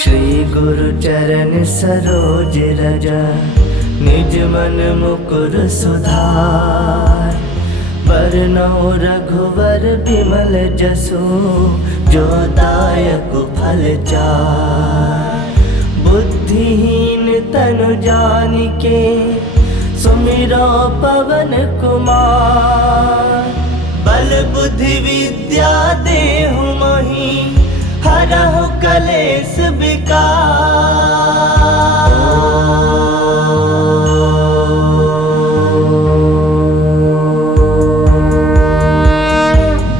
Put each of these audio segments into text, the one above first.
श्री गुरु चरण सरोज रज, निज मन मुकुर सुधार। बरनउँ रघुवर बिमल जसु, जो दायक फल चार। बुद्धिहीन तनु जानिके, सुमिरो पवन कुमार। बल बुद्धि विद्या देहु मोहि, हरहु कलेश विकार।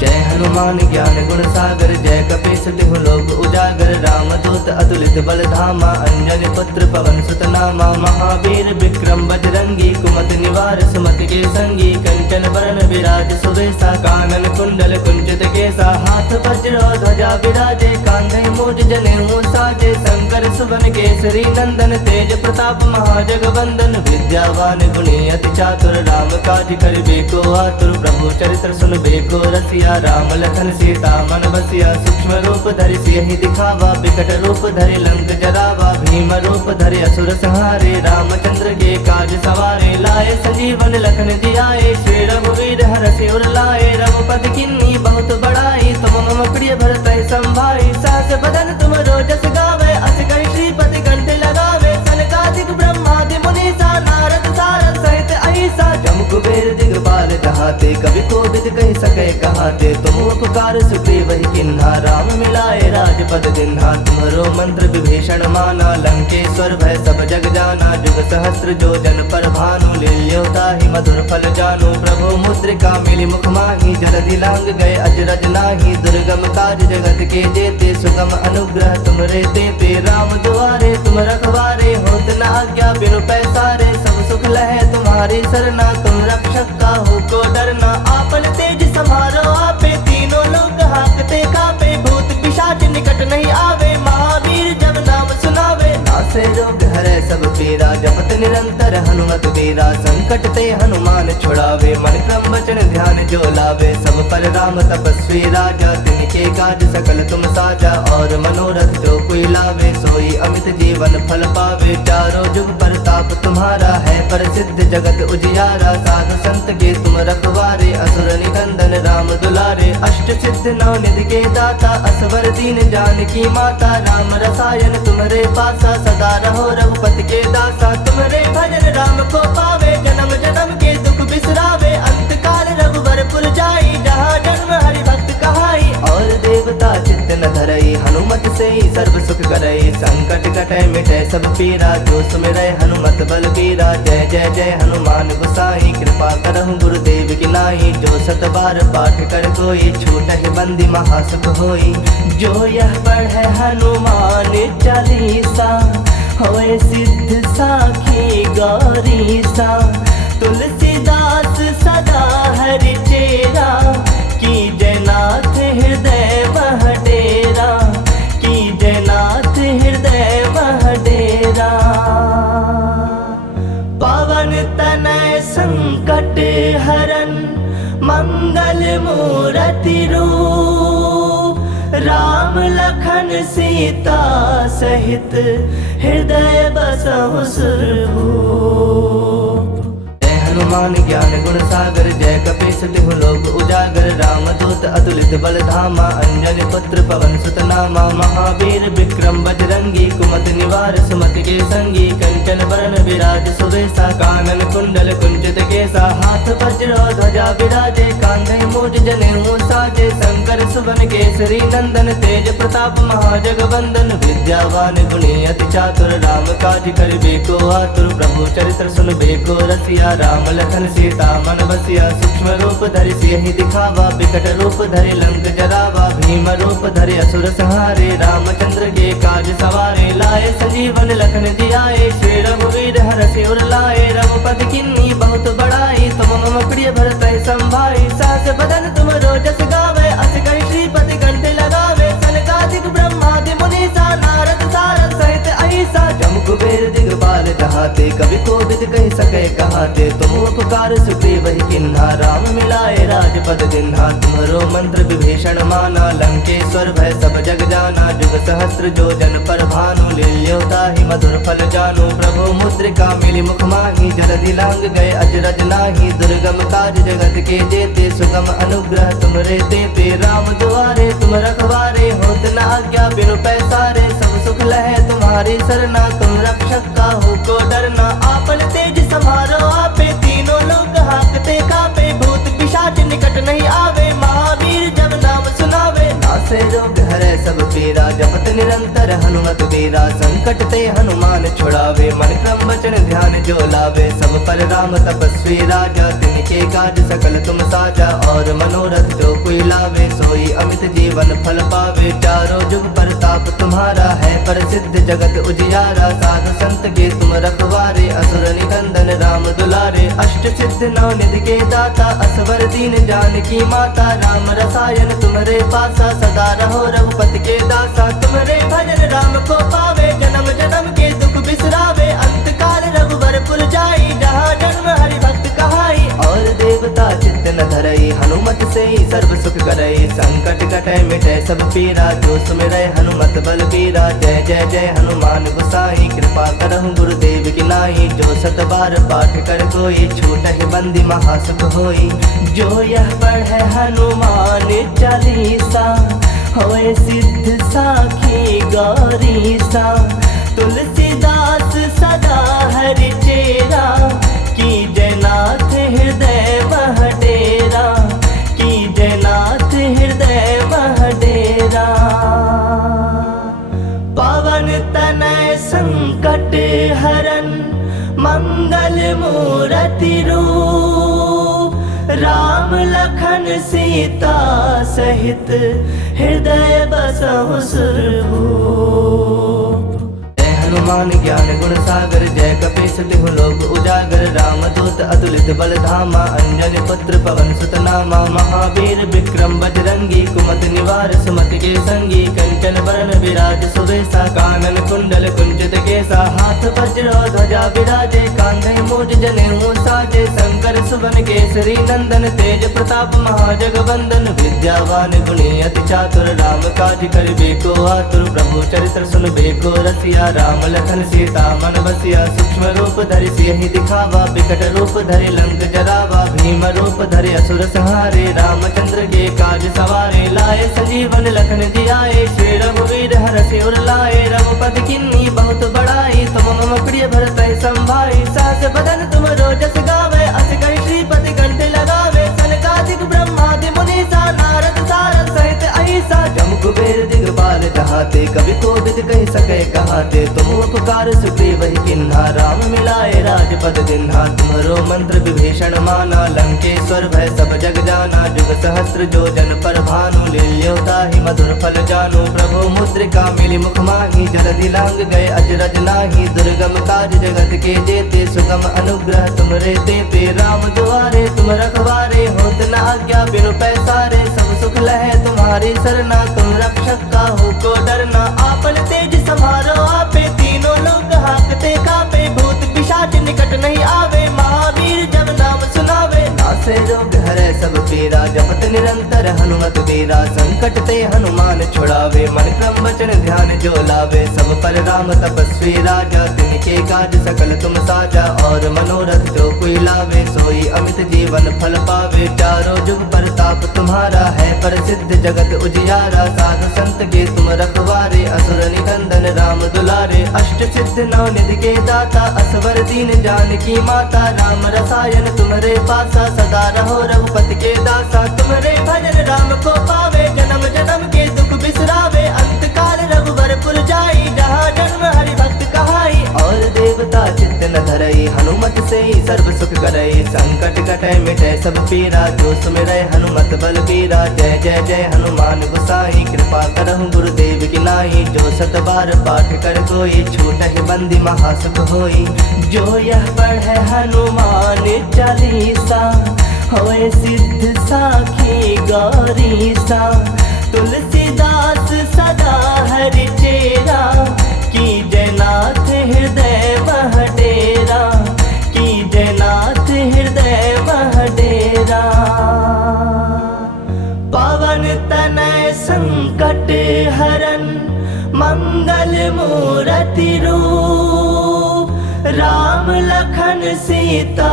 जय हनुमान ज्ञान गुण सागर, जय कपीस तिहु लोक उजागर। रामदूत अतुलित बल धामा, अंजनी पुत्र पवन सुत नामा। महावीर विक्रम बजरंगी, कुमति निवार सुमति के संगी। कंचन बरन विराज सुबेसा, कानन कुंडल कुंचित केसा। हाथ वज्र ध्वजा विराजे, कांधे मूज जनेऊ साजे। शंकर सुवन केसरी नंदन, तेज प्रताप महाजगवंदन। विद्यावान गुणी अति चातुर, राम काज करिबे को आतुर। प्रभु चरित्र सुनबे को रसिया, राम लखन सीता मन बसिया। सूक्ष्म रूप धरि सियहि दिखावा, विकट रूप धरि लंक जरावा। भीम रूप धरि असुर संहारे, रामचंद्र के काज सवारे। लाए संजीवन लखन जियाए, श्री रघुवीर हरषि उर लाए। रघुपति किन्नी बहुत बड़ाई, तुम मम प्रिय भरतहि संभाई। सहस बदन तुम रोजस गावे, अस कहि श्रीपति कंठ लगावे। सनकादिक ब्रह्मादि मुनीसा, नारद सारद सहित अहिसा। जम कुबेर दिगपाल जहाते, कवि कोविद कहि सकै कहाते। तुम उपकार सुग्रीव ही किन्हा, राम मिलाए राजपद दिन्हा। तुम्हरो मंत्र विभीषण माना, लंकेश्वर भय सब जग जाना। जुग सहस्त्र जो जन पर भानु, लील्यो ताहि मधुर फल जानु। प्रभु मुद्रिका मिली मुख माहि, जलधि लांग गए अजरज नाही। दुर्गम काज जगत के जेते, सुगम अनुग्रह तुमरे तेते। राम दुआरे तुम रखवारे, होत न आज्ञा बिनु पैसारे। सब सुख लहै तुम्हारी सरना, तुम रक्षक काहू को डरना। आपन तेज समारो आपे, तीनों लोक हांकते कापे। भूत पिशाच निकट नहीं आवे, महावीर जब नाम सुनावे। नासे रोग हरै सब पीरा, जपत निरंतर हनुमत वीरा। संकट ते हनुमान छुड़ावे, मन क्रम वचन ध्यान जो लावे। सब पर राम तपस्वी राजा, तिनके काज सकल तुम साजा। और मनोरथ जो कोई लावे, सोई अमित जीवन फल पावे। चारों जुग परताप तुम्हारा है, प्रसिद्ध जगत उजियारा। साधु संत के तुम रखवारे, असुर निकंदन राम दुलारे। अष्ट सिद्ध नौ निधि के दाता, असवर दीन जानकी माता। राम रसायन तुम्हारे पासा, सदा रहो रघुपति के दासा। तुम्हारे भजन राम को पावे, जन्म जन्म के दुख बिसरावे। अंत काल रघुवर पुर जाई, जहाँ जन्म हरि भक्त कहाई। और देवता चित्त न धरई, हनुमत से ही सर्व सुख करई। संकट कटै मिटै सब पीरा, जो सुमिरै हनुमत बल बीरा। जय जय जय हनुमान गोसाई, कृपा करहु गुरुदेव की नाई। जो सत बार पाठ कर कोई, छूटहि बंदी महासुख होई। जो यह पढ़ै हनुमान चालीसा, होए सिद्ध साखी गौरीसा। तुलसीदास सदा हरि चेरा, कीजय नाथ हृदय मह डेरा। कीजय नाथ हृदय मह डेरा। पवन तनय संकट हरन, मंगल मूरति रूप। राम लखन सीता सहित, हृदय बसहु सुरभूप। जय हनुमान ज्ञान गुण सागर, जय कपीस तिहु लोक उजागर। रामदूत अतुलित बल धामा, अंजनी पुत्र पवन सुत नामा। महावीर विक्रम बजरंगी, कुमति निवार सुमति के संगी। कंचन बरन विराज सुबेसा, कानन कुंडल कुंचित केसा। हाथ वज्र ध्वजा विराजे, कांधे मूज जनेऊ साजे। शंकर सुवन केसरी नंदन, तेज प्रताप महाजगवंदन। विद्यावान गुणी अति चातुर, राम काज करिबे को आतुर। प्रभु चरित्र सुनबे को रसिया, राम लखन सीता मन बसिया। सूक्ष्म रूप धरि सियहि दिखावा, विकट रूप धरि लंक जरावा। भीम रूप धरि असुर संहारे, रामचंद्र के काज सवारे। लाए संजीवन लखन जियाए, श्री रघुवीर हरषि उर लाए। रघुपति किन्नी बहुत बड़ाई, तुम मम प्रिय भरतहि संभाई। सहस बदन तुम रोजस गावे, अस कहि श्रीपति कंठ लगावे। सनकादिक ब्रह्मादि मुनीसा, नारद सारद सहित अहिसा। जम कुबेर दिगपाल जहाँ जहाते, कभी कोविद कह सके कहाते। तुम उपकार सुग्रीव ही किन्हा, राम मिलाए राजपद दिन्हा। तुम्हारो मंत्र विभीषण माना, लंकेश्वर भय सब जग जाना। जुग सहस्त्र जो जन पर भानु, लील्योता ही मधुर फल जानू। प्रभु मुद्रिका मिली मुख माही, जलधि लांग गए अजरज नाही। दुर्गम काज जगत के जेते, सुगम अनुग्रह तुमरे तेते। राम दुआरे तुम रखवारे, होत न आज्ञा बिनु पैसारे। सब सुख लहे तुम्हारी सरना, तुम रक्षक काहू को डरना। आपन तेज समारो आपे, तीनों लोग हाकते कापे। भूत पिशाच निकट नहीं आवे, महावीर जब नाम सुनावे। नासे रोग हरे सब पीरा, जपत निरंतर हनुमत वीरा। संकट ते हनुमान छुड़ावे, मन क्रम वचन ध्यान जो लावे। सब पर राम तपस्वी राजा, तिनके काज सकल तुम साजा। और मनोरथ जो कोई लावे, सोई अमित जीवन फल पावे। चारों जुग परताप तुम्हारा है, प्रसिद्ध जगत उजियारा। साधु संत के तुम रखवारे, असुर निकंदन राम दुलारे। अष्ट सिद्ध नौ निधि के दाता, असवर दीन जानकी माता। राम रसायन तुम्हारे पासा, सदा रहो रघुपति के दासा। तुम्हारे भजन राम को पावे, जन्म जन्म के दुख बिसरावे। अंत काल रघुबर पुर जाई, जहाँ जन्म हरि भक्त कहाई। और देवता चित्त न धरई, हनुमत से ही सर्व सुख करई। संकट कटे मिटे सब पीरा, जो सुमिरै हनुमत बल बीरा। जय जय जय हनुमान गोसाई, कृपा करहु गुरुदेव की नाई। जो सत बार पाठ कर कोई, छूटहि बंदी महासुख होई। जो यह पढ़े हनुमान चालीसा, होए सिद्ध साखी गौरीसा। तुलसीदास सदा हरि चेरा, की जयनाथ हृदय मह डेरा। की जयनाथ हृदय मह डेरा। पवन तनय संकट हरन, मंगल मूरति रूप। राम लखन सीता सहित, हृदय बसहु सुरभूप। हनुमान ज्ञान गुण सागर, जय कपीस तिहु लोक उजागर। रामदूत अतुलित बल धामा, अंजनी पुत्र पवन सुत नामा। महावीर विक्रम बजरंगी, कुमति निवार सुमति के संगी। कंचन बरन विराज सुवेसा, कानन कुंडल कुंचित केसा। हाथ वज्र ध्वजा विराजे, कांधे मूज जनेऊ साजे। शंकर सुवन केसरी नंदन, तेज प्रताप महाजगवंदन। विद्यावान गुणी अति चातुर, राम काज करिबे को आतुर। प्रभु चरित्र सुनबे को रसिया, राम लखन सीता मन बसिया। सूक्ष्म रूप धरि सियहि दिखावा, विकट रूप धरि लंक जरावा। भीम रूप धरि असुर संहारे, रामचंद्र के काज सवारे। लाए संजीवन लखन जियाए, श्री रघुवीर हरषि उर लाए। रघुपति किन्नी बहुत बड़ाई, तुम मम प्रिय भरतहि संभाई। सहस बदन तुम रोजस गावे, अस कहि श्रीपति कंठ लगावे। सनकादिक ब्रह्मादि मुनीसा, नारद सारद सहित अहिसा। जम कुबेर दिगपाल जहाते, कभी कोविद कह सके कहाते। तुम उपकार सुग्रीव ही किन्हा, राम मिलाए राजपद दिन्हा। तुम्हारो मंत्र विभीषण माना, लंकेश्वर भय सब जग जाना। जुग सहस्त्र जो जन पर भानु, लील्योता ही मधुर फल जानू। प्रभु मुद्रिका मिली मुख माही, जलधि लांग गए अजरज नाही। दुर्गम काज जगत के जेते, सुगम अनुग्रह तुमरे तेते। राम दुआरे तुम रखवारे, होत न आज्ञा बिनु पैसारे। सब सुख लहे तुम्हारी सरना, तुम रक्षक काहू को डरना। आपन तेज समारो आपे, तीनों लोग हाकते कापे। भूत पिशाच निकट नहीं आवे, महावीर जब नाम सुनावे। नासे रोग हरे सब पीरा, जपत निरंतर हनुमत वीरा। संकट ते हनुमान छुड़ावे, मन क्रम वचन ध्यान जो लावे। सब पर राम तपस्वी राजा, तिनके काज सकल तुम साजा। और मनोरथ जो कोई लावे, सोई अमित जीवन फल पावे। चारों जुग परताप तुम्हारा है, प्रसिद्ध जगत उजियारा। साधु संत के तुम रखवारे, असुर निकंदन राम दुलारे। अष्ट सिद्ध नौ निधि के दाता, असवर दीन जानकी माता। राम रसायन तुम्हारे पासा, सदा रहो रघुपति के दासा। तुम्हारे भजन राम को पावे, जन्म जन्म के दुख बिसरावे। अंत काल रघुबर पुर जाई, जहाँ जन्म हरि भक्त कहाई। और देवता चित्त न धरई, हनुमत से ही सर्व सुख करई। संकट कटे मिटे सब पीरा, जो सुमिरै हनुमत बल बीरा। जय जय जय हनुमान गोसाई, कृपा करहु गुरुदेव की नाई। जो सत बार पाठ कर कोई, छूटहि बंदी महासुख होई। जो यह पढ़े हनुमान चालीसा, होए सिद्ध साखी गौरीसा। तुलसीदास सदा हरि चेरा, की जयनाथ हृदय मह डेरा। मंगल मूरति रूप, राम लखन सीता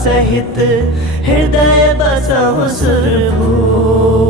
सहित हृदय बसहु सुरभूप।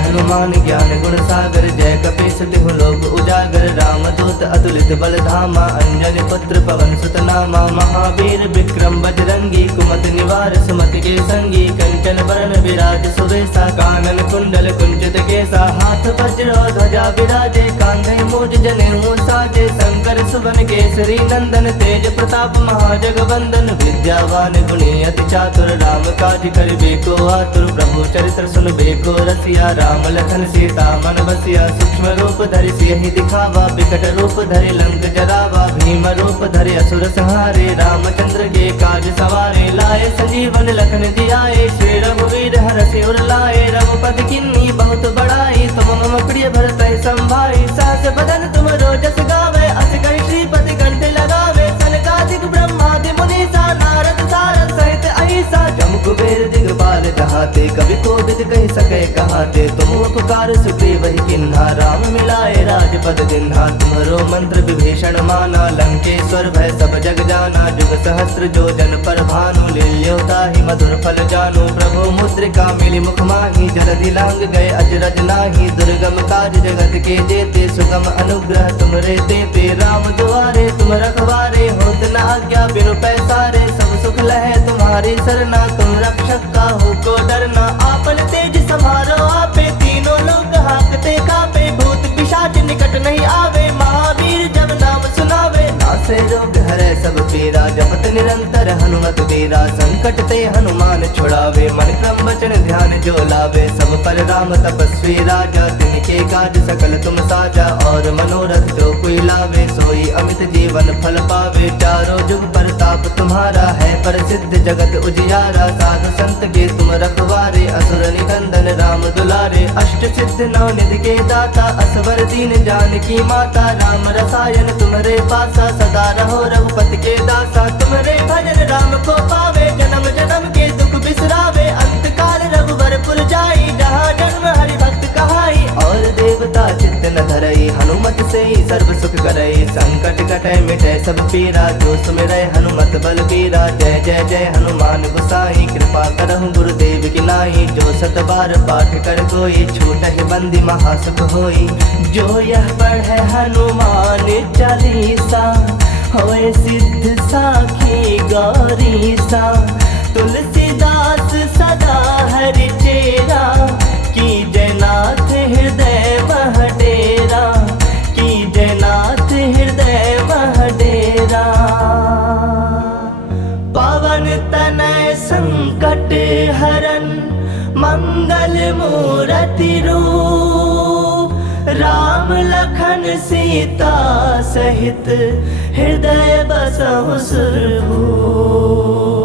हनुमान ज्ञान गुण सागर, जय कपीस तिहुँ लोक उजागर। रामदूत अतुलित बल धामा, अंजनी पुत्र पवन सुत नामा। महावीर विक्रम बजरंगी, कुमति निवार सुमति के संगी। कंचन बरन विराज सुबेसा, कानन कुंडल कुंचित केसा। हाथ वज्र ध्वजा विराजे, कांधे मूज जनेऊ साजे। शंकर सुवन केसरी नंदन, तेज प्रताप महाजगवंदन। विद्यावान गुणी अति चातुर, राम काज करिबे को आतुर। प्रभु चरित्र सुनबे को रसिया, राम लखन सीता मन बसिया। सूक्ष्म रूप धरि सियहि दिखावा, विकट रूप धरि लंक जरावा। भीम रूप धरि असुर संहारे, रामचंद्र के काज सवारे। लाए संजीवन लखन जियाए, श्री रघुवीर हरषि उर लाए। रघुपति किन्नी बहुत बड़ाई, तुम मम प्रिय भरतहि संभाई। सहस बदन तुम रोजस गावे, अस कहि श्रीपति कंठ लगावे। सनकादिक ब्रह्मादि मुनीसा, नारद सारद सहित अहिसा। जम कुबेर दिगपाल कहाते, कवि कोविद कहि सके कहाते। तुम उपकार सुग्रीव ही किन्हा, राम मिलाए राजपद दिन्हा। तुम्हरो मंत्र विभीषण माना, लंकेश्वर भय सब जग जाना। जुग सहस्त्र जो जन पर भानु, लील्यो ताहि मधुर फल जानु। प्रभु मुद्रिका मिली मुख माहि, जलधि लांग गए अजरज नाही। दुर्गम काज जगत के जेते, सुगम अनुग्रह तुमरे तेते। राम दुआरे तुम रखवारे, होत न आज्ञा बिनु पैसारे। सब सुख लहे तुम्हारी सरना, तुम रक्षक काहू को डरना। आपन तेज समारो आपे, तीनों लोग हाकते कापे। भूत पिशाच निकट नहीं आवे, महावीर जब नाम सुनावे। नासे रोग हरै सब पीरा, जपत निरंतर हनुमत बीरा। संकट ते हनुमान छुड़ावे, मन क्रम वचन ध्यान जो लावे। सब पर राम तपस्वी राजा, तिनके काज सकल तुम साजा। और मनोरथ जो कोई लावे, सोई अमित जीवन फल पावे। चारों जुग परताप तुम्हारा है, प्रसिद्ध जगत उजियारा। साधु संत के तुम रखवारे, असुर निकंदन राम दुलारे। अष्ट सिद्ध नौ निधि के दाता, असवर दीन जानकी माता। राम रसायन तुम्हारे पासा, सदा रहो रघुपति के दासा। तुम्हारे भजन राम को पावे, जन्म जन्म के दुख बिसरावे। अंत काल रघुवर पुर जाई, जहाँ जन्म हरि भक्त कहाई। और देवता चित्त न धरई, हनुमत से ही सर्व सुख करई। संकट कटै मिटै सब पीरा, जो सुमिरै हनुमत बल बीरा। जय जय जय हनुमान गोसाई, कृपा करहु गुरुदेव की नाई। जो सत बार पाठ कर कोई, छूटहि बंदी महासुख होई। जो यह पढ़े हनुमान चालीसा, होए सिद्ध साखी गौरीसा। तुलसीदास सदा हरि चेरा, की जयनाथ हृदय मह डेरा। की जयनाथ हृदय मह डेरा। पवन तनय संकट हरन, मंगल मूरति रूप। राम लखन सीता सहित हृदय बसहु सुरभूप।